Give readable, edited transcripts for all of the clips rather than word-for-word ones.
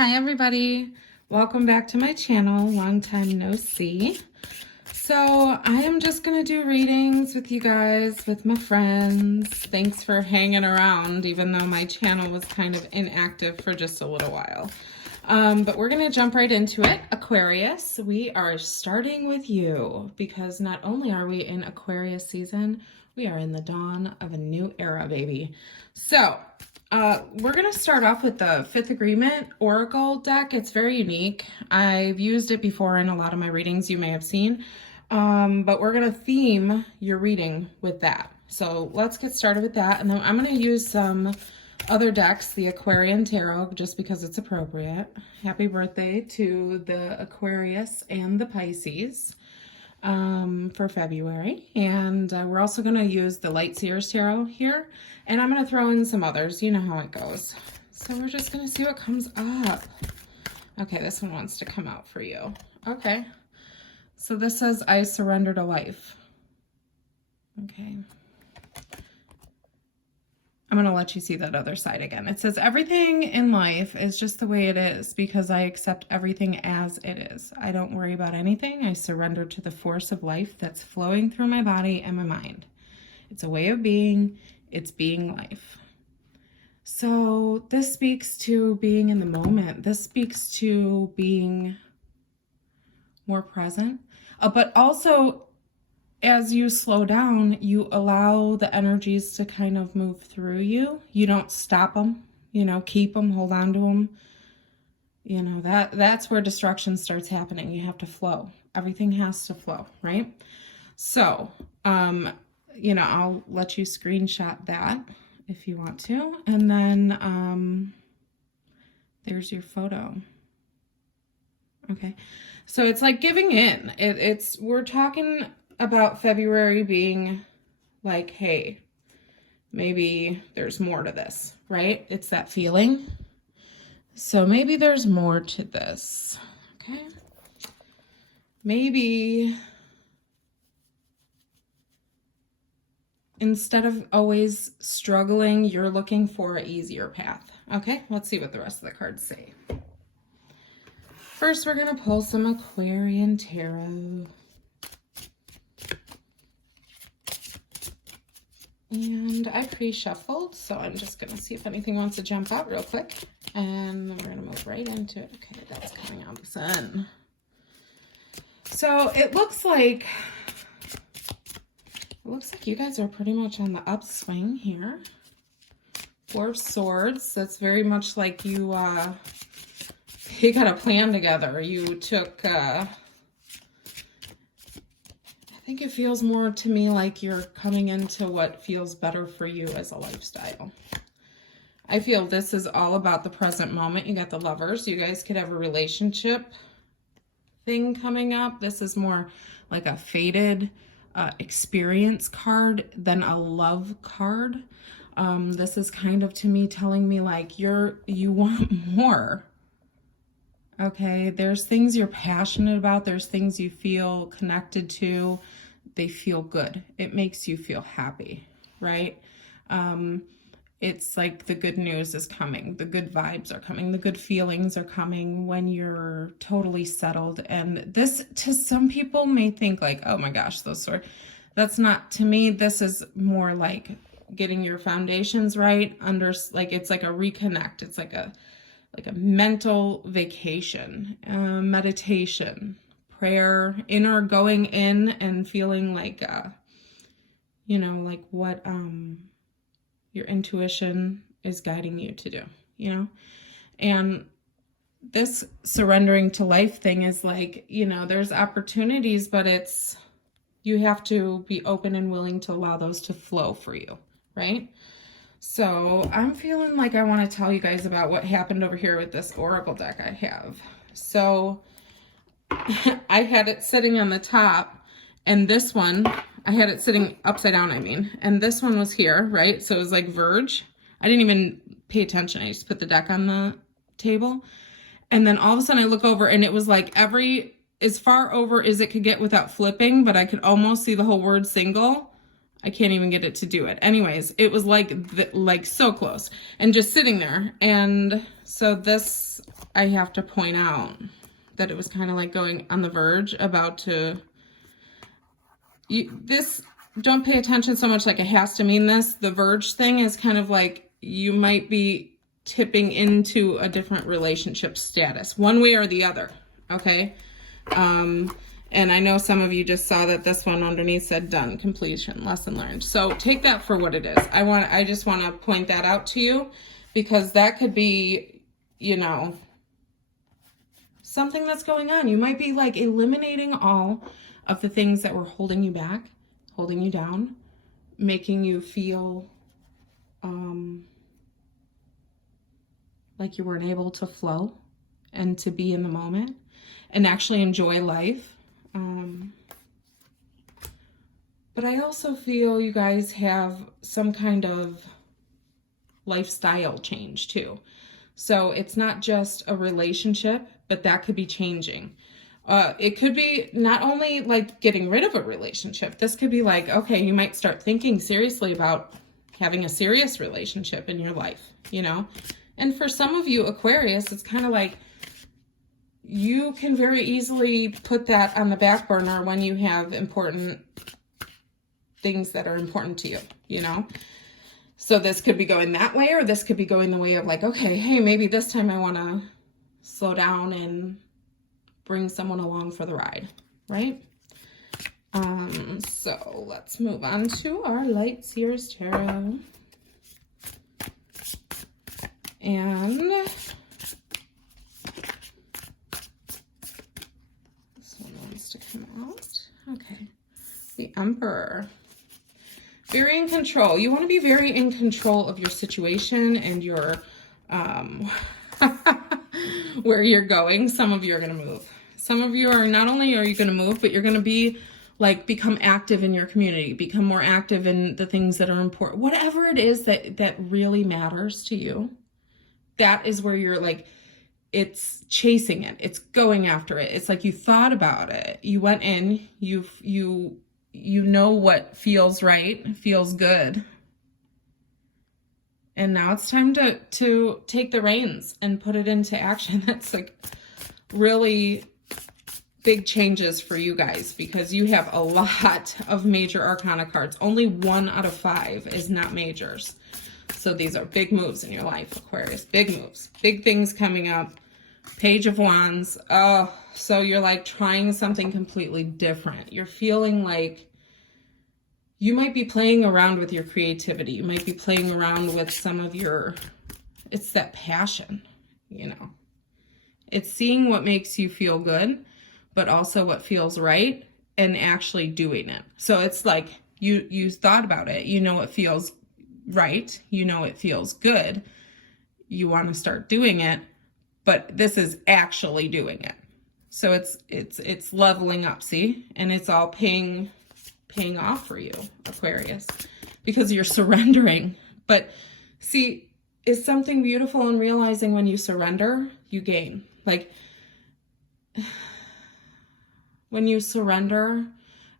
Hi everybody, welcome back to my channel. Long time no see. So I am just gonna do readings with you guys, with my friends. Thanks for hanging around even though my channel was kind of inactive for just a little while. But we're gonna jump right into it. Aquarius, we are starting with you because not only are we in Aquarius season, we are in the dawn of a new era, baby. So we're going to start off with the Fifth Agreement Oracle deck. It's very unique. I've used it before in a lot of my readings you may have seen, but we're going to theme your reading with that. So let's get started with that. And then I'm going to use some other decks, the Aquarian Tarot, just because it's appropriate. Happy birthday to the Aquarius and the Pisces for February. And we're also going to use the Light Seers Tarot here. And I'm going to throw in some others. You know how it goes. So we're just going to see what comes up. Okay, this one wants to come out for you. Okay. So this says, I surrender to life. Okay. I'm going to let you see that other side again. It says, everything in life is just the way it is because I accept everything as it is. I don't worry about anything. I surrender to the force of life that's flowing through my body and my mind. It's a way of being. It's being life. So this speaks to being in the moment. This speaks to being more present. But also, as you slow down, you allow the energies to kind of move through you. You don't stop them, keep them, hold on to them. That's where destruction starts happening. You have to flow. Everything has to flow, right? So, I'll let you screenshot that if you want to. And then there's your photo. Okay. So it's like giving in. We're talking about February being like, hey, maybe there's more to this, right? It's that feeling. So maybe there's more to this, okay? Maybe instead of always struggling, you're looking for an easier path. Okay, let's see what the rest of the cards say. First, we're gonna pull some Aquarian Tarot. And I pre-shuffled, so I'm just going to see if anything wants to jump out real quick. And then we're going to move right into it. Okay, that's coming out the sun. So it looks like you guys are pretty much on the upswing here. Four of Swords. That's very much like you got a plan together. You took... I think it feels more to me like you're coming into what feels better for you as a lifestyle. I feel this is all about the present moment. You got the Lovers. You guys could have a relationship thing coming up. This is more like a faded experience card than a love card. This is kind of to me telling me like you want more. Okay, there's things you're passionate about. There's things you feel connected to. They feel good. It makes you feel happy, right? It's like the good news is coming. The good vibes are coming. The good feelings are coming when you're totally settled. And this, to some people, may think like, oh my gosh, that's not, to me, this is more like getting your foundations right. It's like a reconnect. It's like a mental vacation, meditation, prayer, inner going in and feeling like, like what your intuition is guiding you to do, And this surrendering to life thing is like, there's opportunities, but you have to be open and willing to allow those to flow for you, right? So I'm feeling like I want to tell you guys about what happened over here with this Oracle deck I have. So I had it sitting on the top, and this one, I had it sitting upside down, and this one was here, right? So it was like Verge. I didn't even pay attention. I just put the deck on the table. And then all of a sudden I look over, and it was like as far over as it could get without flipping, but I could almost see the whole word single. I can't even get it to do it. Anyways, it was like so close and just sitting there. And so this I have to point out that it was kind of like going on the verge, about to, this, don't pay attention so much like it has to mean this. The verge thing is kind of like you might be tipping into a different relationship status, one way or the other, okay? And I know some of you just saw that this one underneath said done, completion, lesson learned. So take that for what it is. I just want to point that out to you, because that could be, you know, something that's going on. You might be like eliminating all of the things that were holding you back, holding you down, making you feel like you weren't able to flow and to be in the moment and actually enjoy life. But I also feel you guys have some kind of lifestyle change too. So it's not just a relationship, but that could be changing. It could be not only like getting rid of a relationship. This could be like, okay, you might start thinking seriously about having a serious relationship in your life, you know? And for some of you, Aquarius, it's kind of like you can very easily put that on the back burner when you have important things that are important to you, you know? So this could be going that way, or this could be going the way of like, okay, hey, maybe this time I want to slow down and bring someone along for the ride, right? So let's move on to our Light Seers Tarot. And this one wants to come out. Okay. The Emperor. Very in control. You want to be very in control of your situation and your, where you're going. Some of you are going to move. Some of you are, not only are you going to move, but you're going to be like, become active in your community, become more active in the things that are important. Whatever it is that really matters to you, that is where you're like, it's chasing it. It's going after it. It's like you thought about it. You went in, you know what feels right, feels good. And now it's time to take the reins and put it into action. That's like really big changes for you guys, because you have a lot of major arcana cards. Only 1 out of 5 is not majors. So these are big moves in your life, Aquarius. Big moves, big things coming up. Page of Wands. Oh, so you're like trying something completely different. You're feeling like you might be playing around with your creativity. You might be playing around with some of your, it's that passion, you know. It's seeing what makes you feel good, but also what feels right, and actually doing it. So it's like you thought about it. You know it feels right. You know it feels good. You want to start doing it, but this is actually doing it. So it's leveling up, see? And it's all paying off for you, Aquarius, because you're surrendering. But see, is something beautiful in realizing when you surrender, you gain. Like when you surrender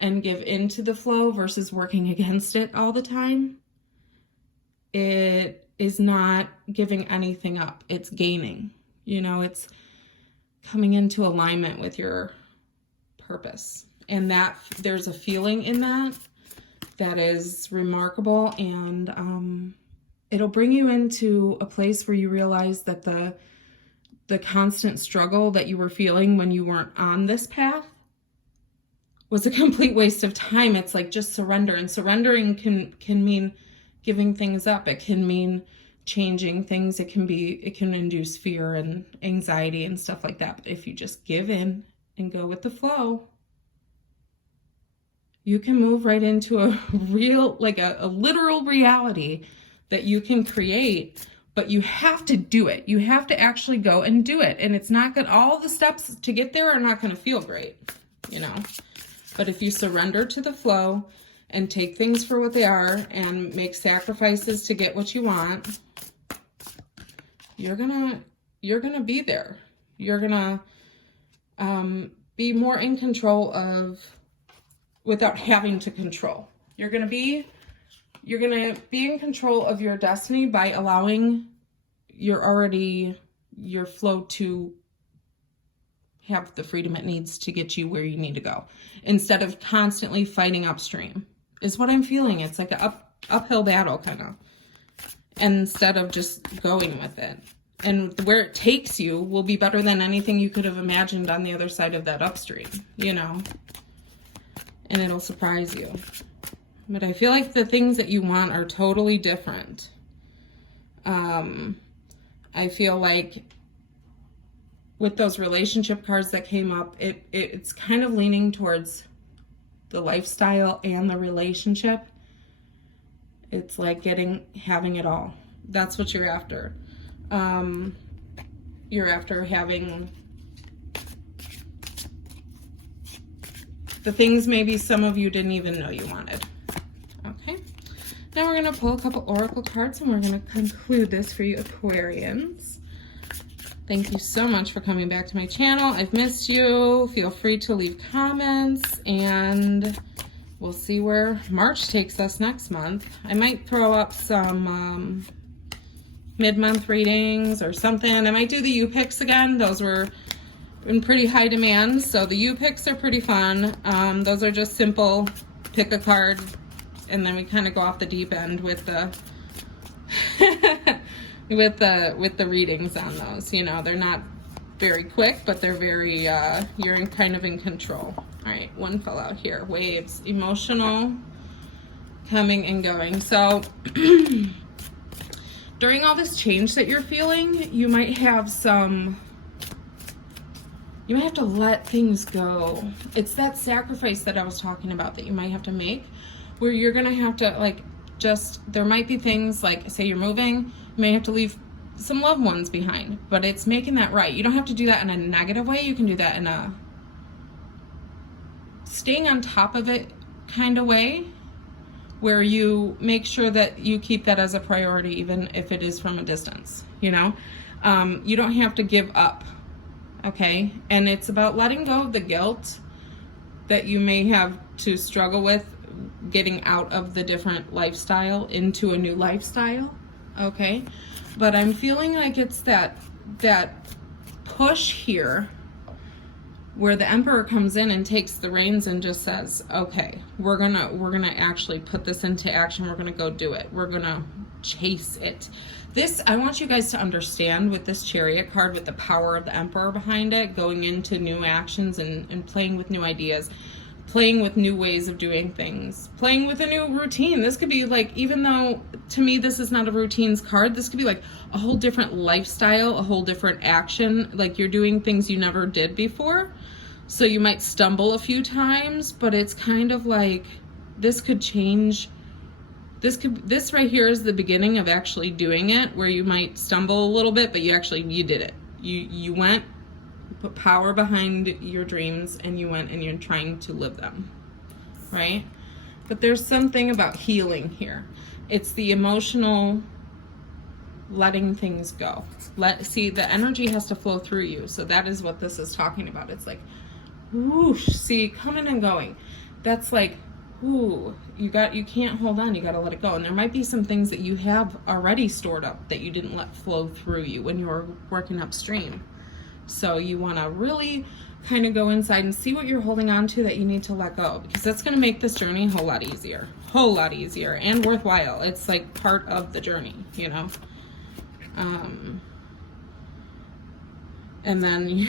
and give into the flow versus working against it all the time, it is not giving anything up. It's gaining. You know, it's coming into alignment with your purpose. And that there's a feeling in that is remarkable. And it'll bring you into a place where you realize that the constant struggle that you were feeling when you weren't on this path was a complete waste of time. It's like just surrender. And surrendering can mean giving things up. It can mean changing things. It can induce fear and anxiety and stuff like that. But if you just give in and go with the flow, you can move right into a real, like a literal reality that you can create, but you have to do it. You have to actually go and do it. And it's not good. All the steps to get there are not going to feel great, you know, but if you surrender to the flow and take things for what they are and make sacrifices to get what you want, you're gonna be there. You're gonna be more in control of, without having to control. You're gonna be in control of your destiny by allowing your already your flow to have the freedom it needs to get you where you need to go, instead of constantly fighting upstream, is what I'm feeling. It's like an uphill battle kind of, instead of just going with it. And where it takes you will be better than anything you could have imagined on the other side of that upstream, you know, and it'll surprise you. But I feel like the things that you want are totally different. I feel like with those relationship cards that came up, it's kind of leaning towards the lifestyle and the relationship. It's like having it all. That's what you're after. You're after having the things maybe some of you didn't even know you wanted. Okay. Now we're going to pull a couple oracle cards and we're going to conclude this for you Aquarians. Thank you so much for coming back to my channel. I've missed you. Feel free to leave comments, and we'll see where March takes us next month. I might throw up some mid-month readings or something. I might do the U-picks again. Those were in pretty high demand, so the U-picks are pretty fun. Those are just simple, pick a card, and then we kind of go off the deep end with the with the readings on those. You know, they're not very quick, but they're very you're kind of in control. All right, one fell out here. Waves, emotional, coming and going. So during all this change that you're feeling, you might have to let things go. It's that sacrifice that I was talking about that you might have to make, where you're gonna have to, like, there might be things like, say you're moving, you may have to leave some loved ones behind, but it's making that right. You don't have to do that in a negative way. You can do that in a staying on top of it kind of way, where you make sure that you keep that as a priority, even if it is from a distance, you know? You don't have to give up, okay? And it's about letting go of the guilt that you may have to struggle with getting out of the different lifestyle into a new lifestyle, okay? But I'm feeling like it's that push here where the Emperor comes in and takes the reins and just says, okay, we're gonna actually put this into action. We're gonna go do it. We're gonna chase it. This, I want you guys to understand, with this Chariot card, with the power of the Emperor behind it, going into new actions and playing with new ideas, playing with new ways of doing things, playing with a new routine. This could be like, even though to me this is not a routines card, this could be like a whole different lifestyle, a whole different action. Like you're doing things you never did before. So you might stumble a few times, but it's kind of like this could change. This right here is the beginning of actually doing it, where you might stumble a little bit, but you did it. You went, put power behind your dreams, and you went and you're trying to live them, right? But there's something about healing here. It's the emotional letting things go. See, the energy has to flow through you. So that is what this is talking about. It's like, whoosh, see, coming and going. That's like, ooh, you can't hold on, you got to let it go. And there might be some things that you have already stored up that you didn't let flow through you when you were working upstream. So you want to really kind of go inside and see what you're holding on to that you need to let go, because that's going to make this journey a whole lot easier and worthwhile. It's like part of the journey, you know. And then,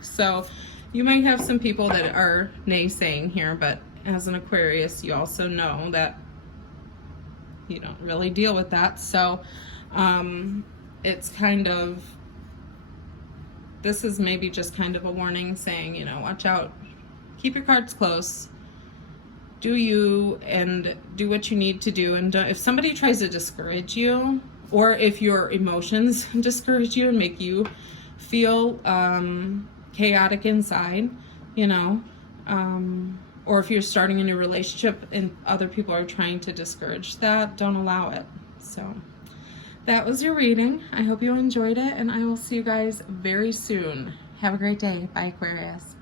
so you might have some people that are naysaying here, but as an Aquarius, you also know that you don't really deal with that. So it's kind of, this is maybe just kind of a warning saying, you know, watch out, keep your cards close, do you, and do what you need to do. And if somebody tries to discourage you, or if your emotions discourage you and make you feel chaotic inside, you know, or if you're starting a new relationship and other people are trying to discourage that, don't allow it. So that was your reading. I hope you enjoyed it, and I will see you guys very soon. Have a great day. Bye, Aquarius.